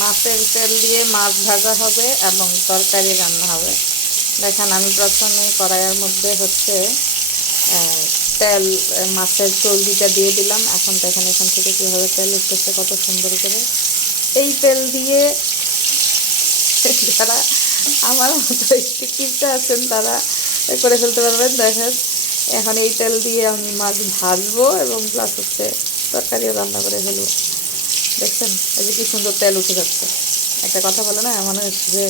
মাছের তেল দিয়ে মাছ ভাজা হবে এবং তরকারি রান্না হবে। দেখেন আমি প্রথমে কড়াইয়ের মধ্যে হচ্ছে তেল মাছের চর্বিটা দিয়ে দিলাম। এখন দেখেন এখান থেকে কীভাবে তেল উঠতেছে কত সুন্দর করে। এই তেল দিয়ে যারা আমার মতো একটু কিপটা আছেন তারা করে ফেলতে পারবেন। দেখেন এখন এই তেল দিয়ে আমি মাছ ভাজবো এবং প্লাস হচ্ছে তরকারিও রান্না করে ফেলবো। দেখছেন এই যে কি সুন্দর তেল উঠে যাচ্ছে। একটা কথা বলে না মানুষ যে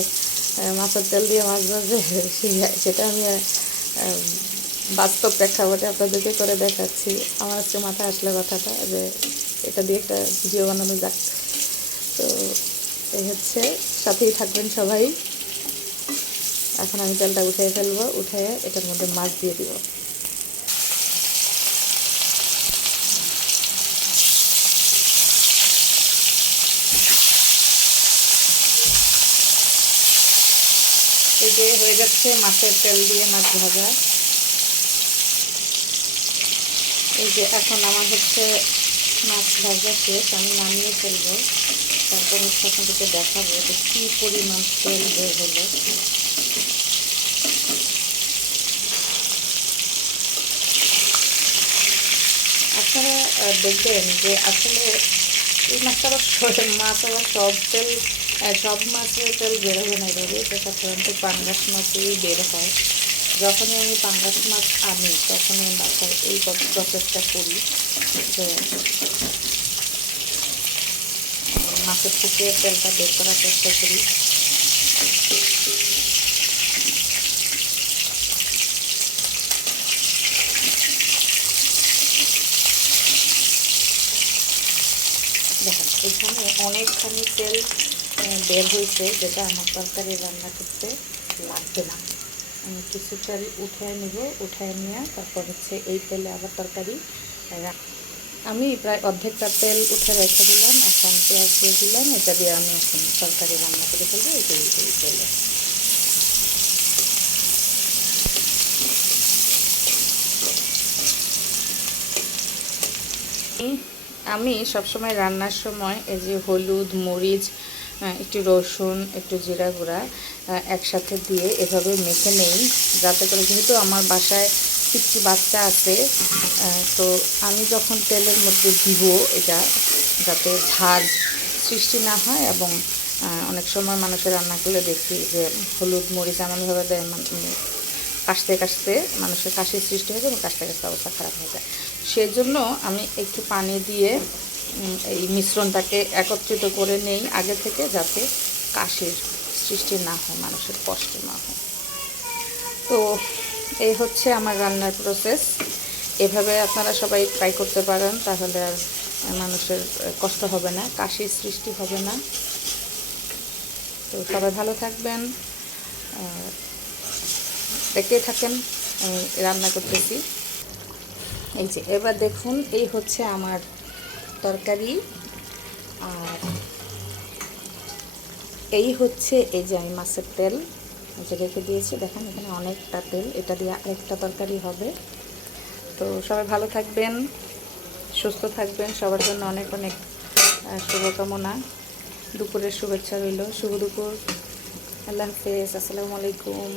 মাছের তেল দিয়ে মাছ ভাজে, সেটা আমি বাস্তব প্রেক্ষাপটে আপনাদেরকে করে দেখাচ্ছি। আমার আজকে মাথায় আসলে কথাটা যে এটা দিয়ে একটা ভিডিও বানানো যাক। তো এই হচ্ছে, সাথেই থাকবেন সবাই। এখন আমি তেলটা উঠিয়ে ফেলবো, উঠে এটার মধ্যে মাছ দিয়ে দিব। এই যে হয়ে যাচ্ছে মাছের তেল দিয়ে মাছ ভাজা। এই যে এখন আমার হচ্ছে মাছ ভাজা শেষ, আমি নামিয়ে ফেলবো। তারপর হচ্ছে আপনাদেরকে দেখাবো যে কী পরিমাণ তেল বের হলো। আপনারা দেখবেন যে আসলে এই মাছটা আবার মাছ আবার সব মাছের তেল বেরোবে না এভাবে। এটা সাধারণত পাঙ্গাস মাছেই বের হয়। যখনই আমি পাঙ্গাস মাছ আনি তখনই বাসায় এই প্রসেসটা করি যে মাছের থেকে তেলটা বের করার চেষ্টা করি। দেখেন এখানে অনেকখানি তেল বের হয়েছে, যেটা আমার তরকারি রান্না করতে লাগবে না। আমি কিছু তেল উঠায় নেব, উঠায় নিয়ে তারপর হচ্ছে এই তেলে আবার তরকারি। আমি প্রায় অর্ধেকটা তেল উঠে রেখে দিলাম। এখন পেঁয়াজ দিয়ে দিলাম, এটা দিয়ে আমি এখন তরকারি রান্না করে ফেলবো এই তেলে। আমি সবসময় রান্নার সময় এই যে হলুদ, মরিচ, একটু রসুন, একটু জিরা গুঁড়া একসাথে দিয়ে এভাবে মেখে নেই, যাতে করে, যেহেতু আমার বাসায় পিচ্চি বাচ্চা আছে, তো আমি যখন তেলের মধ্যে দিব এটা যাতে ঝাঁজ সৃষ্টি না হয়। এবং অনেক সময় মানুষের রান্না করলে দেখি যে হলুদ মরিচ এমনভাবে দেয় কাশতে কাশতে মানুষের কাশির সৃষ্টি হয়ে যায় এবং কাশতে কাশতে অবস্থা খারাপ হয়ে যায়। সেজন্য আমি একটু পানি দিয়ে এই মিশ্রণটাকে একত্রিত করে নেই আগে থেকে, যাতে কাশির সৃষ্টি না হয়, মানুষের কষ্ট না হয়। তো এই হচ্ছে আমার রান্নার প্রসেস। এভাবে আপনারা সবাই ট্রাই করতে পারেন, তাহলে আর মানুষের কষ্ট হবে না, কাশির সৃষ্টি হবে না। তো সবাই ভালো থাকবেন, দেখতেই থাকেন আমি রান্না করতেছি। এই যে এবার দেখুন, এই হচ্ছে আমার তরকারি। আর এই হচ্ছে এই যে আমি মাছের তেল যে রেখে দিয়েছি, দেখেন এখানে অনেকটা তেল, এটা দিয়ে আরেকটা তরকারি হবে। তো সবাই ভালো থাকবেন, সুস্থ থাকবেন, সবার জন্য অনেক অনেক শুভকামনা। দুপুরের শুভেচ্ছা রইল, শুভ দুপুর। আল্লাহ হাফেজ, আসসালামু আলাইকুম।